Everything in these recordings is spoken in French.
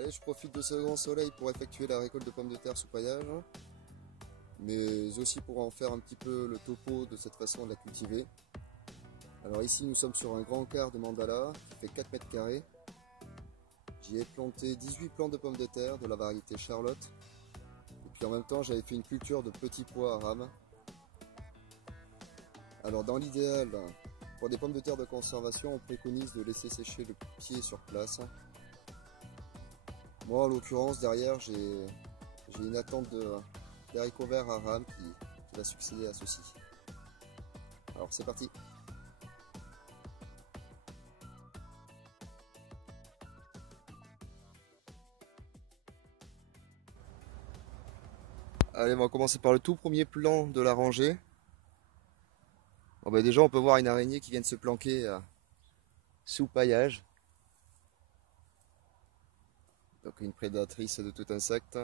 Allez, je profite de ce grand soleil pour effectuer la récolte de pommes de terre sous paillage, mais aussi pour en faire un petit peu le topo de cette façon de la cultiver. Alors ici nous sommes sur un grand quart de mandala qui fait 4 mètres carrés. J'y ai planté 18 plants de pommes de terre de la variété Charlotte. Et puis en même temps j'avais fait une culture de petits pois à rames. Alors dans l'idéal, pour des pommes de terre de conservation, on préconise de laisser sécher le pied sur place. Moi en l'occurrence derrière j'ai une attente d'haricots verts à rames qui va succéder à ceci. Alors c'est parti. Allez, on va commencer par le tout premier plan de la rangée. Bon, bah déjà on peut voir une araignée qui vient de se planquer sous paillage. Donc une prédatrice de tout insecte.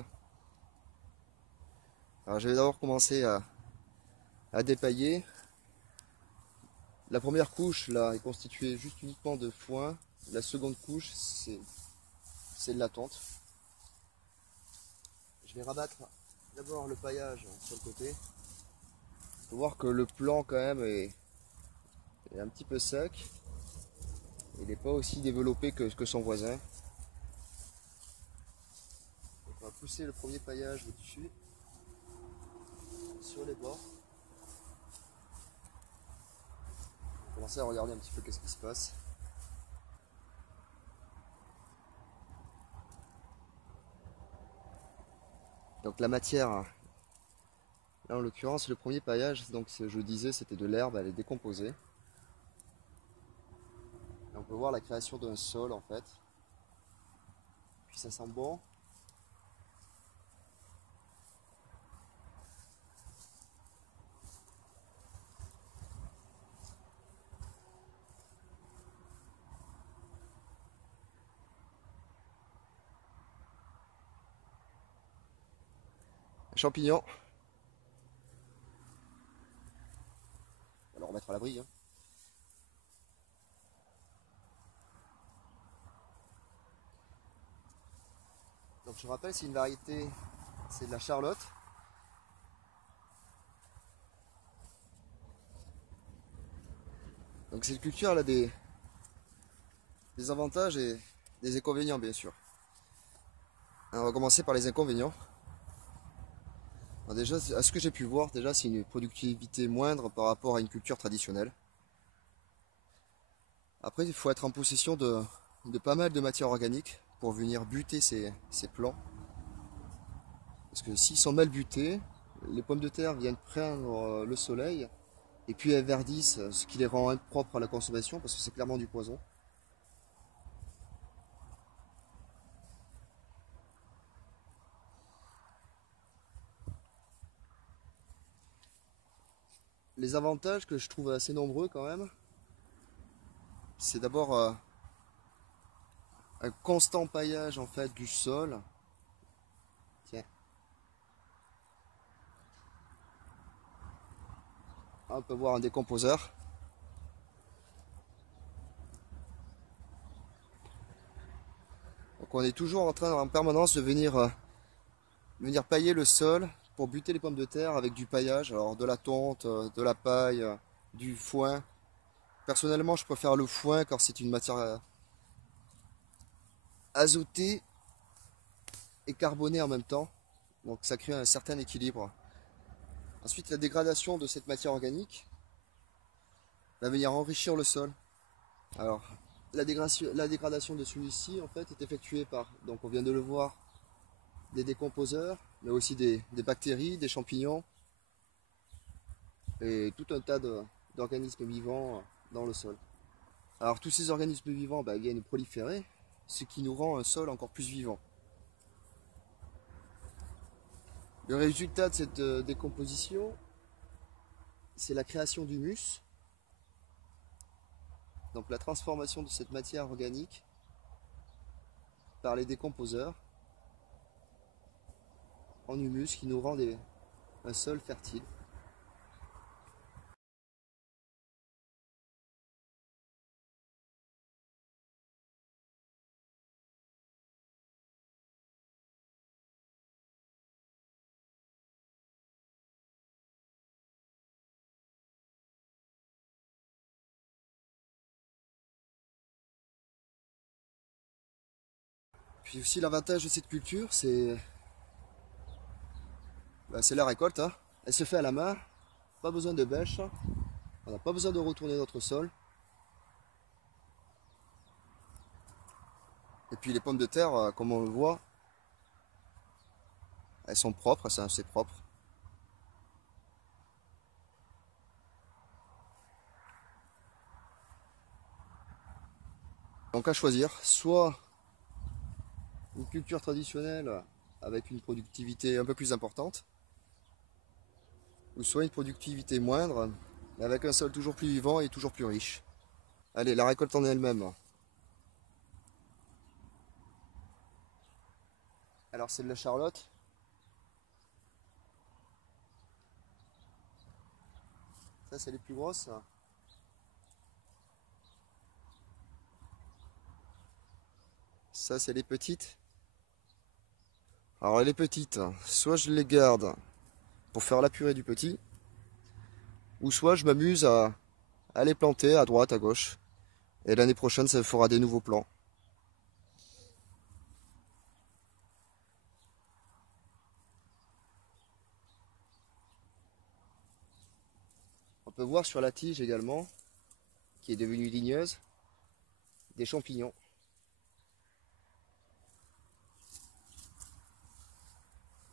Alors je vais d'abord commencer à dépailler. La première couche là est constituée juste uniquement de foin. La seconde couche c'est de la tonte. Je vais rabattre d'abord le paillage sur le côté. Il faut voir que le plan quand même est un petit peu sec. Il n'est pas aussi développé que son voisin. Donc on va pousser le premier paillage au-dessus, sur les bords. On va commencer à regarder un petit peu qu'est-ce qui se passe. Donc la matière, là en l'occurrence le premier paillage, donc je disais c'était de l'herbe, elle est décomposée. Et on peut voir la création d'un sol en fait. Puis ça sent bon. Champignons. On va le remettre à l'abri. Donc je rappelle, c'est une variété, c'est de la Charlotte. Donc cette culture elle a des avantages et des inconvénients bien sûr. Alors, on va commencer par les inconvénients. Alors déjà, à ce que j'ai pu voir, déjà c'est une productivité moindre par rapport à une culture traditionnelle. Après, il faut être en possession de pas mal de matière organique pour venir buter ces plants. Parce que s'ils sont mal butés, les pommes de terre viennent prendre le soleil et puis elles verdissent, ce qui les rend impropres à la consommation parce que c'est clairement du poison. Les avantages que je trouve assez nombreux quand même, c'est d'abord un constant paillage en fait du sol. Tiens. On peut voir un décomposeur. Donc on est toujours en train en permanence de venir pailler le sol pour buter les pommes de terre avec du paillage, alors de la tonte, de la paille, du foin. Personnellement je préfère le foin car c'est une matière azotée et carbonée en même temps. Donc ça crée un certain équilibre. Ensuite la dégradation de cette matière organique va venir enrichir le sol. Alors la dégradation de celui-ci en fait est effectuée par, donc on vient de le voir, des décomposeurs, mais aussi des bactéries, des champignons et tout un tas d'organismes vivants dans le sol. Alors tous ces organismes vivants viennent proliférer, ce qui nous rend un sol encore plus vivant. Le résultat de cette décomposition, c'est la création d'humus, donc la transformation de cette matière organique par les décomposeurs en humus qui nous rend un sol fertile. Puis aussi l'avantage de cette culture, c'est la récolte, hein. Elle se fait à la main, pas besoin de bêche, on n'a pas besoin de retourner notre sol. Et puis les pommes de terre, comme on le voit, elles sont propres, c'est assez propre. Donc à choisir, soit une culture traditionnelle avec une productivité un peu plus importante, ou soit une productivité moindre, mais avec un sol toujours plus vivant et toujours plus riche. Allez, la récolte en elle-même. Alors c'est de la Charlotte. Ça c'est les plus grosses. Ça c'est les petites. Alors les petites, soit je les garde pour faire la purée du petit, ou soit je m'amuse à les planter à droite, à gauche. Et l'année prochaine, ça fera des nouveaux plants. On peut voir sur la tige également, qui est devenue ligneuse, des champignons.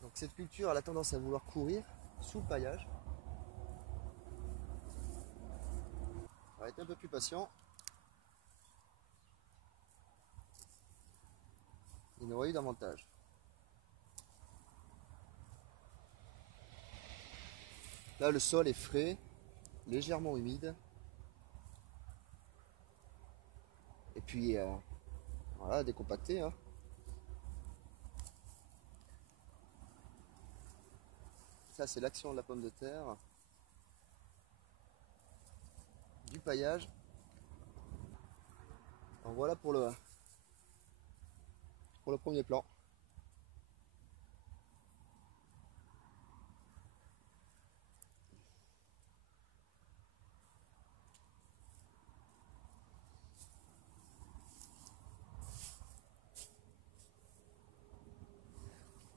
Donc cette culture elle a tendance à vouloir courir sous le paillage. On va être un peu plus patient. Il y en aurait eu davantage. Là le sol est frais, légèrement humide. Et puis voilà, décompacté, hein. Ça c'est l'action de la pomme de terre. Du paillage. Donc voilà pour le premier plan.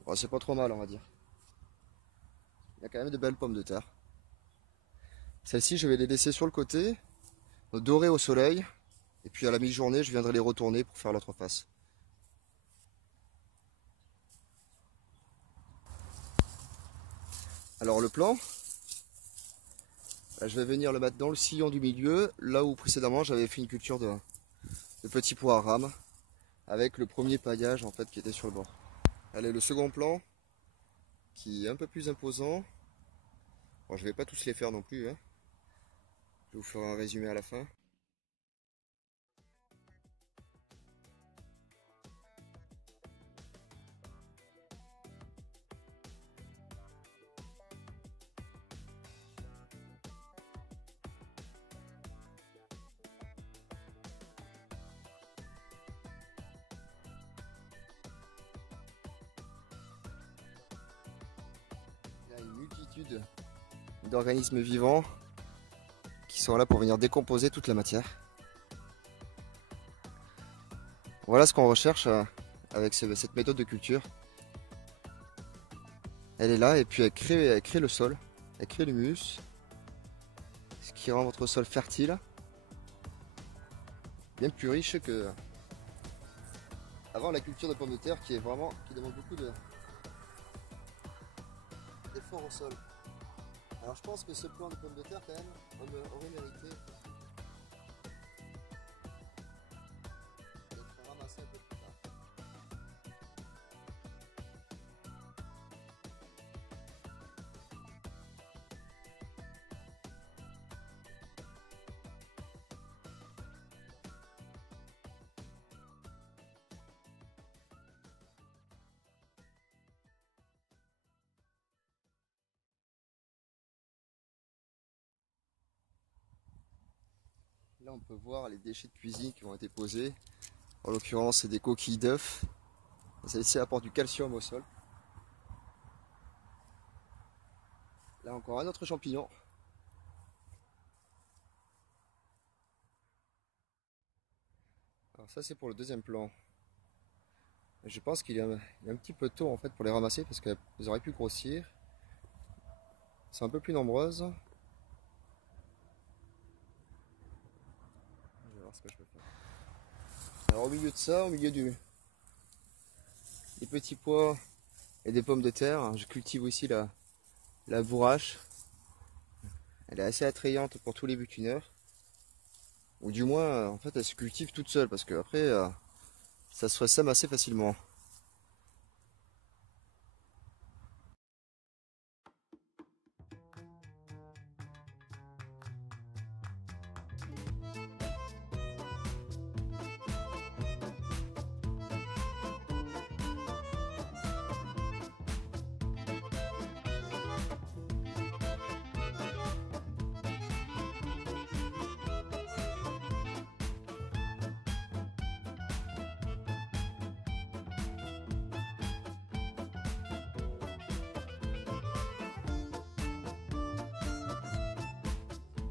Bon, c'est pas trop mal on va dire. Il y a quand même de belles pommes de terre. Celles-ci je vais les laisser sur le côté, dorer au soleil. Et puis à la mi-journée je viendrai les retourner pour faire l'autre face. Alors le plan, je vais venir le mettre dans le sillon du milieu, là où précédemment j'avais fait une culture de petits pois à rames, avec le premier paillage en fait qui était sur le bord. Allez, le second plan, qui est un peu plus imposant. Bon, je vais pas tous les faire non plus, hein. Je vous ferai un résumé à la fin. Il y a une multitude d'organismes vivants qui sont là pour venir décomposer toute la matière. Voilà ce qu'on recherche avec cette méthode de culture. Elle est là et puis elle crée le sol, elle crée l'humus, ce qui rend votre sol fertile, bien plus riche que avant la culture de pommes de terre qui demande beaucoup d'efforts au sol. Alors je pense que ce plan de pommes de terre quand même aurait mérité d'être ramassé un peu plus tard. Là on peut voir les déchets de cuisine qui ont été posés. En l'occurrence c'est des coquilles d'œufs. Celle-ci apporte du calcium au sol. Là encore un autre champignon. Alors ça c'est pour le deuxième plan. Je pense qu'il est un petit peu tôt en fait pour les ramasser parce qu'elles auraient pu grossir. Elles sont un peu plus nombreuses. Je vais voir ce que je peux faire. Alors au milieu de ça, au milieu des petits pois et des pommes de terre, je cultive aussi la bourrache. Elle est assez attrayante pour tous les butineurs. Ou du moins, en fait, elle se cultive toute seule parce qu'après, ça se sème assez facilement.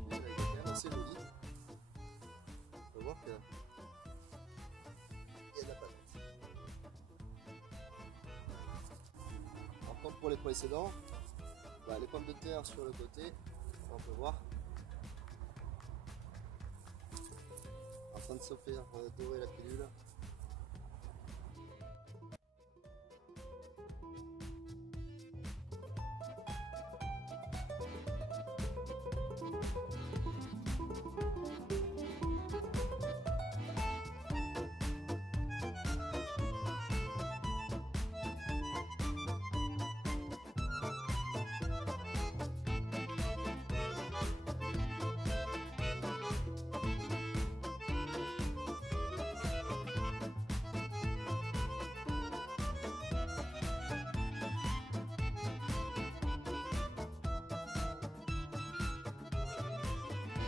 Elle est quand même assez jolie. On peut voir qu'il y a de la patate. Alors, comme pour les précédents, les pommes de terre sur le côté, on peut voir, en train de se faire dorer la pilule.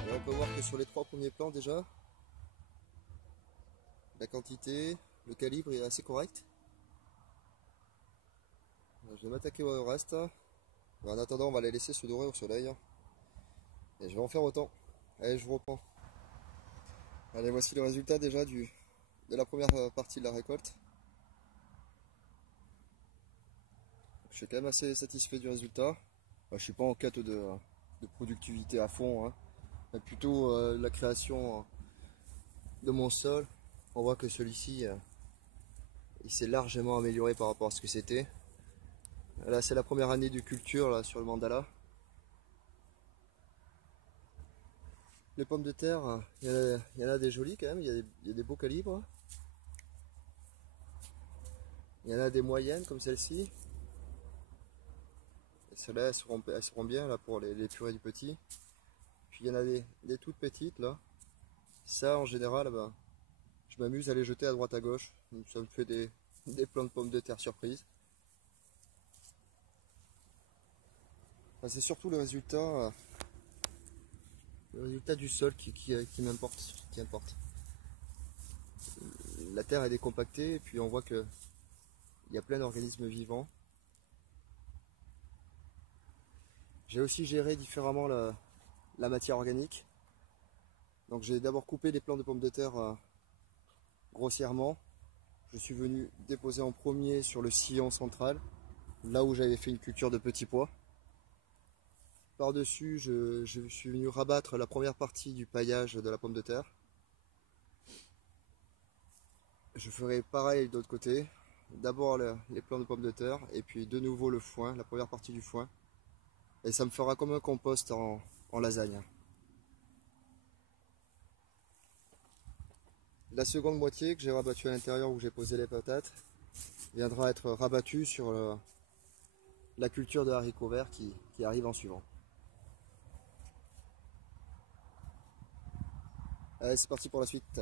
Et on peut voir que sur les 3 premiers plans déjà, la quantité, le calibre est assez correct. Je vais m'attaquer au reste. En attendant, on va les laisser se dorer au soleil. Et je vais en faire autant. Allez, je vous reprends. Allez, voici le résultat déjà de la première partie de la récolte. Je suis quand même assez satisfait du résultat. Je suis pas en quête de productivité à fond, hein, mais plutôt la création de mon sol. On voit que celui-ci, il s'est largement amélioré par rapport à ce que c'était. Là, c'est la première année de culture là, sur le mandala. Les pommes de terre, il y en a des jolies quand même, il y a des beaux calibres. Il y en a des moyennes comme celle-ci. Et celles-là, elles seront bien là pour les purées du petit. Puis il y en a des toutes petites là. Ça, en général, je m'amuse à les jeter à droite à gauche. Donc, ça me fait des plants de pommes de terre surprise. C'est surtout le résultat du sol qui m'importe, qui importe. La terre est décompactée et puis on voit qu'il y a plein d'organismes vivants. J'ai aussi géré différemment la matière organique. Donc j'ai d'abord coupé les plants de pommes de terre grossièrement. Je suis venu déposer en premier sur le sillon central, là où j'avais fait une culture de petits pois. Par-dessus, je suis venu rabattre la première partie du paillage de la pomme de terre. Je ferai pareil de l'autre côté. D'abord les plants de pommes de terre et puis de nouveau le foin, la première partie du foin. Et ça me fera comme un compost en lasagne. La seconde moitié que j'ai rabattue à l'intérieur où j'ai posé les patates viendra être rabattue sur la culture de haricots verts qui arrive en suivant. Allez, c'est parti pour la suite.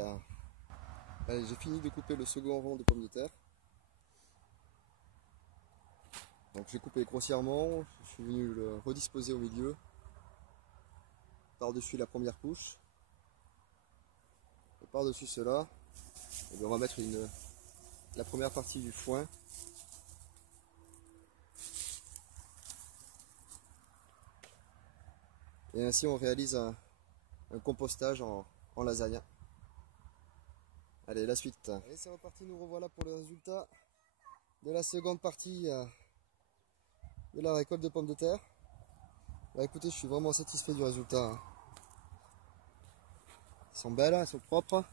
Allez, j'ai fini de couper le second rond de pommes de terre. Donc j'ai coupé grossièrement, je suis venu le redisposer au milieu, par-dessus la première couche. Et par-dessus cela, on va mettre la première partie du foin. Et ainsi on réalise un compostage en lasagne. Allez, la suite. Allez, c'est reparti, nous revoilà pour le résultat. de la seconde partie de la récolte de pommes de terre. Bah, écoutez, je suis vraiment satisfait du résultat, hein. Elles sont belles, elles sont propres.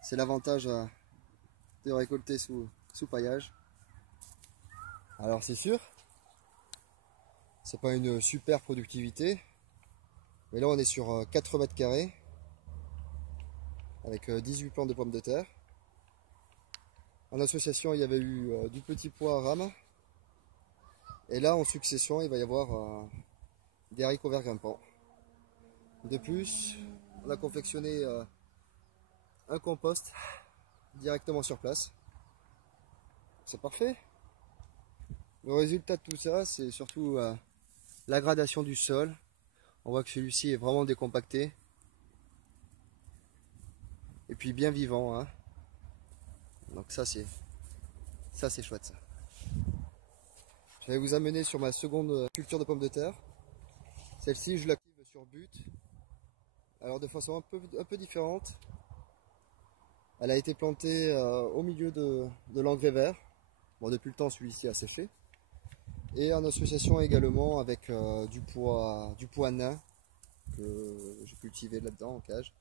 C'est l'avantage de récolter sous paillage. Alors c'est sûr, c'est pas une super productivité, mais là on est sur 4 mètres carrés avec 18 plants de pommes de terre. En association, il y avait eu du petit pois à rame, et là en succession il va y avoir des haricots verts grimpants. De plus, on a confectionné un compost directement sur place. C'est parfait. Le résultat de tout ça, c'est surtout la gradation du sol. On voit que celui-ci est vraiment décompacté. Et puis bien vivant, hein. Donc ça c'est chouette ça. Je vais vous amener sur ma seconde culture de pommes de terre. Celle-ci je l'active sur but. Alors de façon un peu différente. Elle a été plantée au milieu de l'engrais vert. Bon, depuis le temps celui-ci a séché. Et en association également avec du pois nain que j'ai cultivé là-dedans en cage.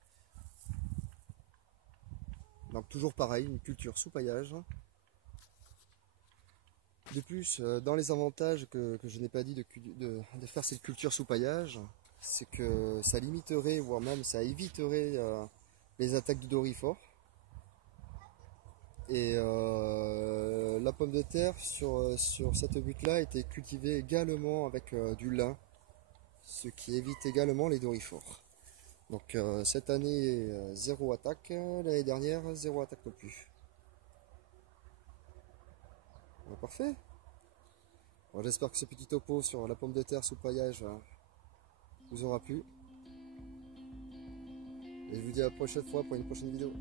Donc toujours pareil, une culture sous paillage. De plus, dans les avantages que je n'ai pas dit de faire cette culture sous paillage, c'est que ça limiterait, voire même ça éviterait les attaques du dorifort. Et la pomme de terre sur cette butte-là était cultivée également avec du lin, ce qui évite également les dorifores. Donc cette année, zéro attaque, l'année dernière, zéro attaque non plus. Bon, parfait. Bon, j'espère que ce petit topo sur la pomme de terre sous paillage vous aura plu. Et je vous dis à la prochaine fois pour une prochaine vidéo.